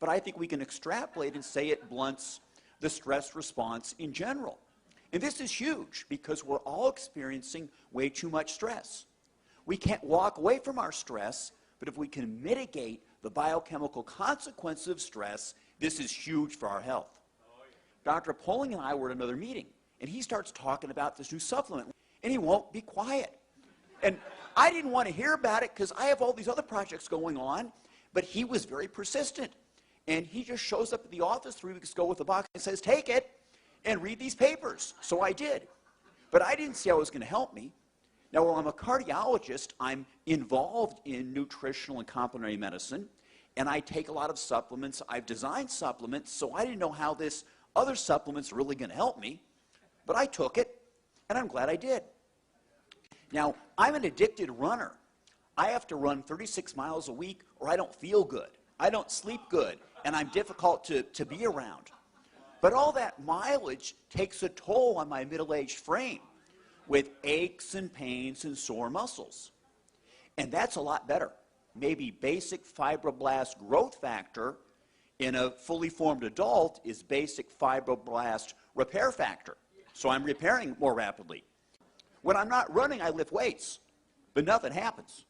but I think we can extrapolate and say it blunts the stress response in general. And this is huge because we're all experiencing way too much stress. We can't walk away from our stress, but if we can mitigate the biochemical consequences of stress, this is huge for our health. Dr. Poling and I were at another meeting, and he starts talking about this new supplement, and he won't be quiet. And I didn't want to hear about it because I have all these other projects going on, but he was very persistent. And he just shows up at the office 3 weeks ago with a box and says, take it and read these papers. So I did. But I didn't see how it was going to help me. Now, while I'm a cardiologist, I'm involved in nutritional and complementary medicine, and I take a lot of supplements. I've designed supplements, so I didn't know how this other supplement's really going to help me. But I took it, and I'm glad I did. Now, I'm an addicted runner. I have to run 36 miles a week, or I don't feel good. I don't sleep good, and I'm difficult to be around. But all that mileage takes a toll on my middle-aged frame with aches and pains and sore muscles. And that's a lot better. Maybe basic fibroblast growth factor in a fully formed adult is basic fibroblast repair factor. So I'm repairing more rapidly. When I'm not running, I lift weights, but nothing happens.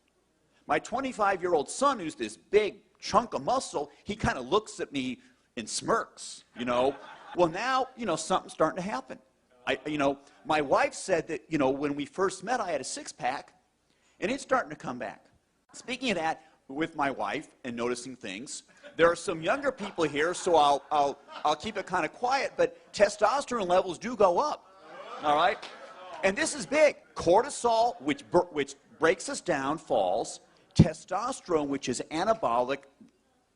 My 25-year-old son, who's this big chunk of muscle, he kind of looks at me and smirks, you know. Well, now, you know, something's starting to happen. My wife said that, you know, when we first met, I had a six-pack, and it's starting to come back. Speaking of that, with my wife and noticing things, there are some younger people here, so I'll keep it kind of quiet, but testosterone levels do go up, all right? And this is big. Cortisol, which breaks us down, falls. Testosterone, which is anabolic,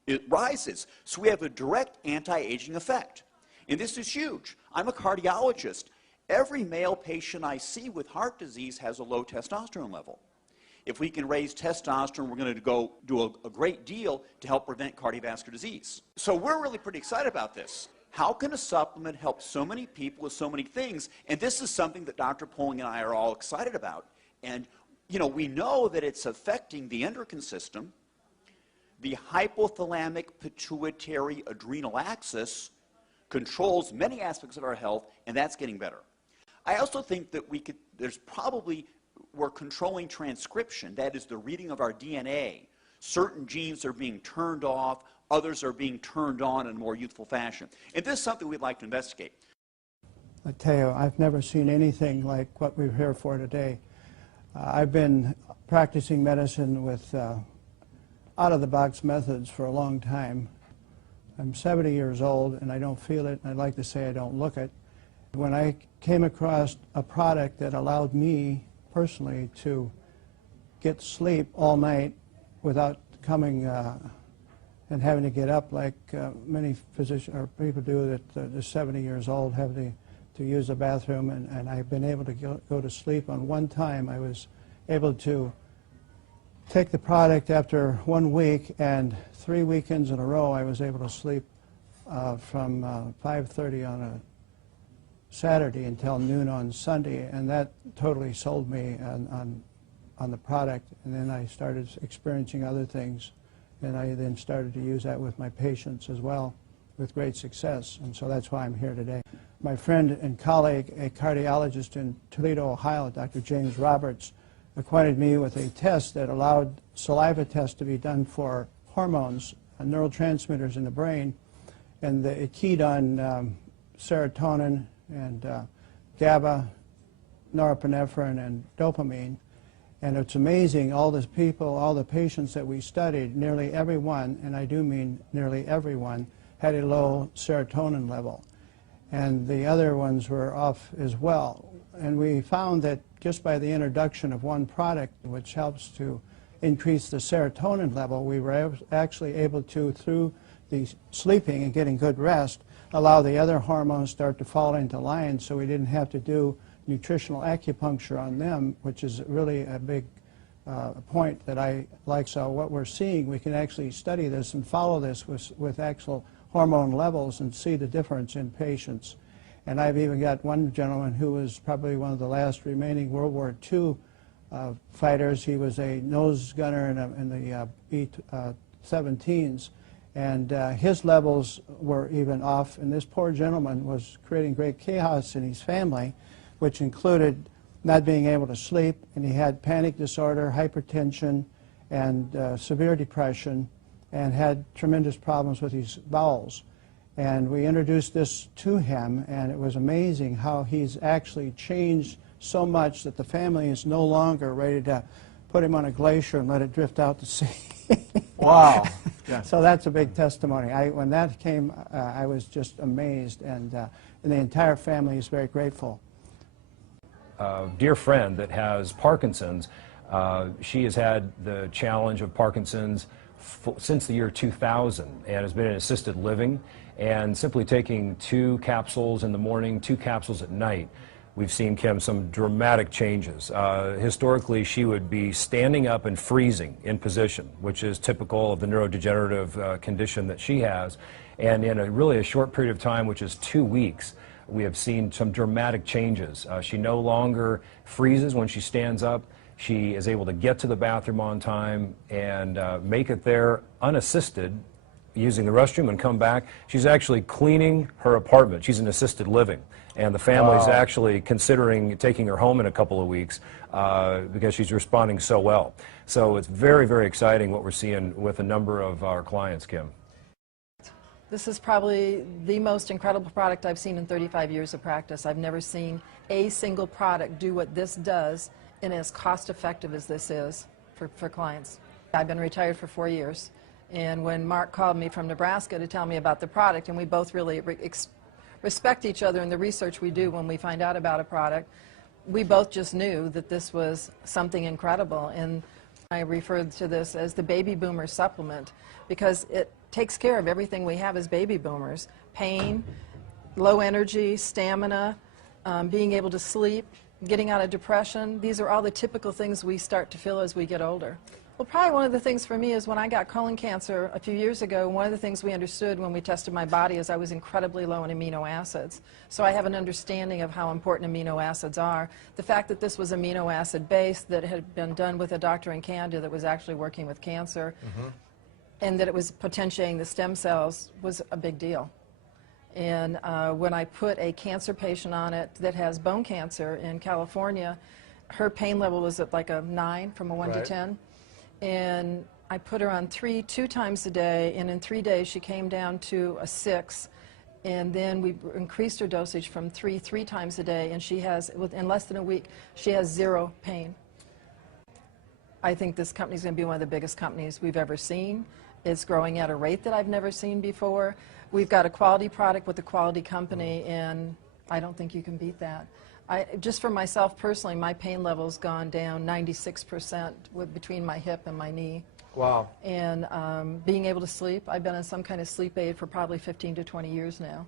it rises. So we have a direct anti-aging effect. And this is huge. I'm a cardiologist. Every male patient I see with heart disease has a low testosterone level. If we can raise testosterone, we're going to go do a great deal to help prevent cardiovascular disease. So we're really pretty excited about this. How can a supplement help so many people with so many things? And this is something that Dr. Poling and I are all excited about. And, you know, we know that it's affecting the endocrine system, the hypothalamic pituitary adrenal axis controls many aspects of our health, and that's getting better. I also think that we're controlling transcription, that is the reading of our DNA. Certain genes are being turned off, others are being turned on in a more youthful fashion. And this is something we'd like to investigate. I tell you, I've never seen anything like what we're here for today. I've been practicing medicine with out-of-the-box methods for a long time. I'm 70 years old, and I don't feel it, and I'd like to say I don't look it. When I came across a product that allowed me personally to get sleep all night without coming and having to get up like many physicians or people do that are 70 years old, have to use the bathroom, and I've been able to go to sleep. On one time I was able to take the product after 1 week, and 3 weekends in a row I was able to sleep from 5:30 on a Saturday until noon on Sunday, and that totally sold me on the product. And then I started experiencing other things, and I then started to use that with my patients as well with great success, and so that's why I'm here today. My friend and colleague, a cardiologist in Toledo, Ohio, Dr. James Roberts, acquainted me with a test that allowed saliva tests to be done for hormones, neurotransmitters in the brain, and it keyed on serotonin and GABA, norepinephrine, and dopamine. And it's amazing, all the people, all the patients that we studied, nearly everyone, and I do mean nearly everyone, had a low serotonin level. And the other ones were off as well. And we found that just by the introduction of one product, which helps to increase the serotonin level, we were actually able to, through the sleeping and getting good rest, allow the other hormones start to fall into line, so we didn't have to do nutritional acupuncture on them, which is really a big point that I like. So what we're seeing, we can actually study this and follow this with actual hormone levels and see the difference in patients. And I've even got one gentleman who was probably one of the last remaining World War II fighters. He was a nose gunner in the B-17s, And his levels were even off, and this poor gentleman was creating great chaos in his family, which included not being able to sleep, and he had panic disorder, hypertension, and severe depression, and had tremendous problems with his bowels. And we introduced this to him, and it was amazing how he's actually changed so much that the family is no longer ready to put him on a glacier and let it drift out to sea. Wow. Yeah. So that's a big testimony. When that came, I was just amazed, and the entire family is very grateful. A dear friend that has Parkinson's, she has had the challenge of Parkinson's since the year 2000 and has been in assisted living, and simply taking 2 capsules in the morning, 2 capsules at night, we've seen, Kim, some dramatic changes. Historically, she would be standing up and freezing in position, which is typical of the neurodegenerative condition that she has. And in really a short period of time, which is 2 weeks, we have seen some dramatic changes. She no longer freezes when she stands up. She is able to get to the bathroom on time and make it there unassisted, using the restroom, and come back. She's actually cleaning her apartment. She's in assisted living, and the family's actually considering taking her home in a couple of weeks because she's responding so well. So it's very, very exciting what we're seeing with a number of our clients, Kim. This is probably the most incredible product I've seen in 35 years of practice. I've never seen a single product do what this does and as cost-effective as this is for clients. I've been retired for 4 years. And when Mark called me from Nebraska to tell me about the product, and we both really respect each other in the research we do when we find out about a product, we both just knew that this was something incredible. And I referred to this as the baby boomer supplement because it takes care of everything we have as baby boomers: pain, low energy, stamina, being able to sleep, getting out of depression. These are all the typical things we start to feel as we get older. Well, probably one of the things for me is when I got colon cancer a few years ago, one of the things we understood when we tested my body is I was incredibly low in amino acids. So I have an understanding of how important amino acids are. The fact that this was amino acid based, that had been done with a doctor in Canada that was actually working with cancer, and that it was potentiating the stem cells was a big deal. And when I put a cancer patient on it that has bone cancer in California, her pain level was at like a 9 from a 1 to 10. And I put her on 2 times a day, and in 3 days she came down to a 6. And then we increased her dosage from 3 times a day, and she has, in less than a week, she has 0 pain. I think this company is going to be one of the biggest companies we've ever seen. It's growing at a rate that I've never seen before. We've got a quality product with a quality company, and I don't think you can beat that. Just for myself personally, my pain level's gone down 96% between my hip and my knee. Wow. And being able to sleep, I've been on some kind of sleep aid for probably 15 to 20 years now,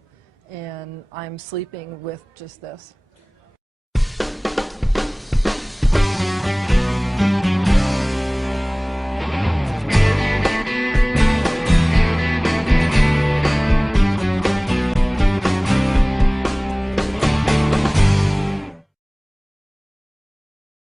and I'm sleeping with just this.